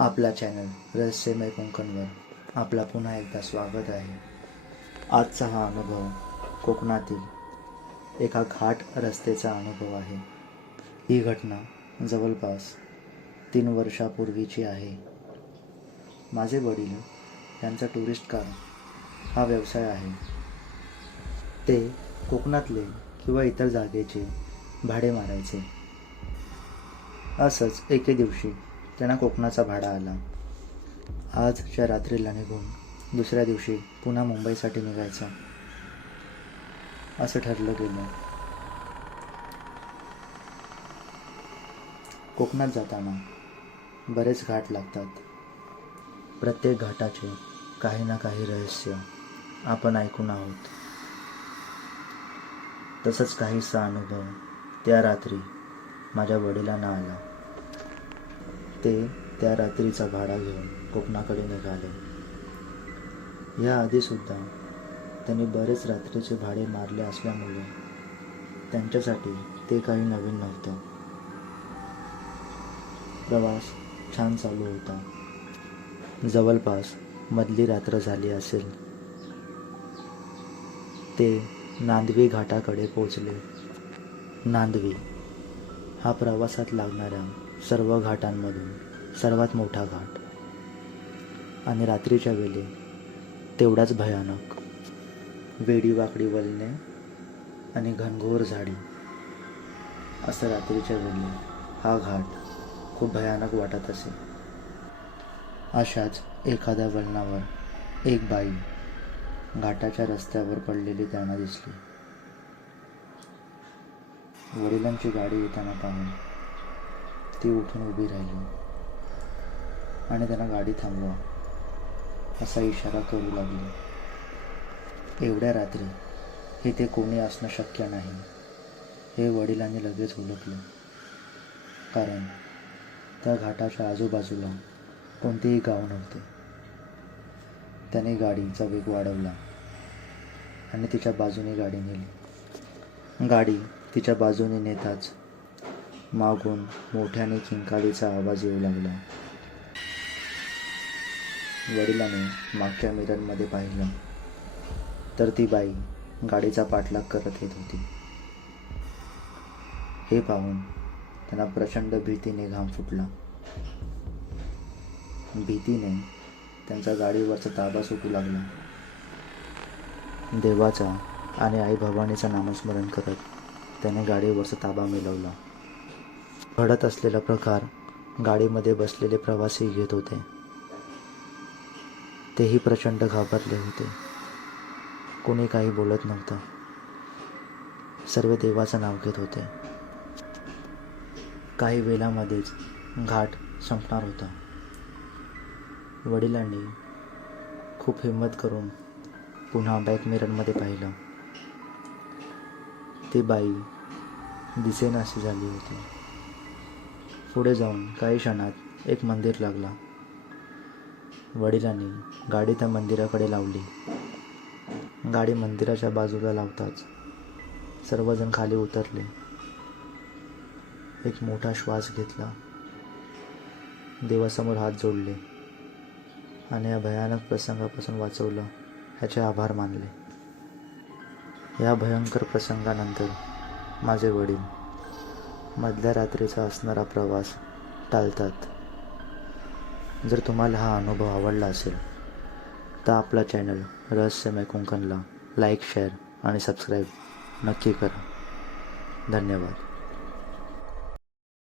आपला चॅनल रहस्यमय कोकणवर आपला पुन्हा एकदा स्वागत आहे. आजचा हा अनुभव कोकणातील एका घाट रस्त्याचा अनुभव आहे. ही घटना जवळपास 3 वर्षापूर्वीची आहे. माझे वडील यांचा टुरिस्ट कार हा व्यवसाय आहे. ते कोकणातले किंवा इतर जागेचे भाडे मारायचे. असंच एके दिवशी त्यांना कोकणाचा भाडा आला. आजच्या रात्रीला निघून दुसऱ्या दिवशी पुन्हा मुंबईसाठी निघायचं असं ठरलं गेलं. कोकणात जाताना बरेच घाट लागतात. प्रत्येक घाटाचे काही ना काही रहस्य आपण ऐकून आहोत. तसंच काहीसा अनुभव त्या रात्री माझ्या वडिलांना आला. ते त्या रात्रीचा भाडा घेऊन कोकणाकडे निघाले. या आधीसुद्धा त्यांनी बरेच रात्रीचे भाडे मारले असल्यामुळे त्यांच्यासाठी ते काही नवीन नव्हतं. प्रवास छान चालू होता. जवळपास मधली रात्र झाली असेल. ते नांदवी घाटाकडे पोचले. नांदवी हा प्रवासात लागणाऱ्या सर्व घाटांमधून सर्वात मोठा घाट आणि रात्रीच्या वेळी तेवढाच भयानक. वेडीवाकडी वळणे आणि घनघोर झाडी असं रात्रीच्या वेळी हा घाट खूप भयानक वाटत असे. अशाच एखाद्या वळणावर एक बाई घाटाच्या रस्त्यावर पडलेली त्यांना दिसली. वडिलांची गाडी येताना पाहून ती उठून उभी राहिली आणि त्यांना गाडी थांबवा असा इशारा करू लागली. एवढ्या रात्री इथे कोणी असणं शक्य नाही हे वडिलांनी लगेच ओळखलं, कारण त्या घाटाच्या आजूबाजूला कोणतेही गाव नव्हते. त्याने गाडीचा वेग वाढवला आणि तिच्या बाजूने गाडी नेली. गाडी तिच्या बाजूने नेताच मागून मोठ्याने किंकाळीचा आवाज येऊ लागला. वडिलांनी मागच्या मिररमध्ये पाहिलं तर ती बाई गाडीचा पाठलाग करत येत होती. हे पाहून त्यांना प्रचंड भीतीने घाम फुटला. भीतीने त्यांचा गाडीवरचा ताबा सुटू लागला. देवाचा आणि आई भवानीचं नामस्मरण करत त्याने गाडीवरचा ताबा मिळवला. घडत असलेला प्रकार गाडीमध्ये बसलेले प्रवासी घेत होते. तेही प्रचंड घाबरले होते. कोणी काही बोलत नव्हतं. सर्व देवाचं नाव घेत होते. काही वेळामध्येच घाट संपणार होता. वडिलांनी खूप हिंमत करून पुन्हा बॅक मिररमध्ये पाहिलं. ती बाई दिसेनाशी झाली होती. पुढे जाऊन काही क्षणात एक मंदिर लागला. वडिलांनी गाडी त्या मंदिराकडे लावली. गाडी मंदिराच्या बाजूला लावताच सर्वजण खाली उतरले. एक मोठा श्वास घेतला. देवासमोर हात जोडले आणि या भयानक प्रसंगापासून वाचवलं ह्याचे आभार मानले. या भयंकर प्रसंगानंतर माझे वडील मधल्या रात्रीचा असणारा प्रवास टाळतात. जर तुम्हाला हा अनुभव आवडला असेल तर आपला चॅनल रहस्यमय कोकणला लाईक, शेअर आणि सबस्क्राईब नक्की करा. धन्यवाद.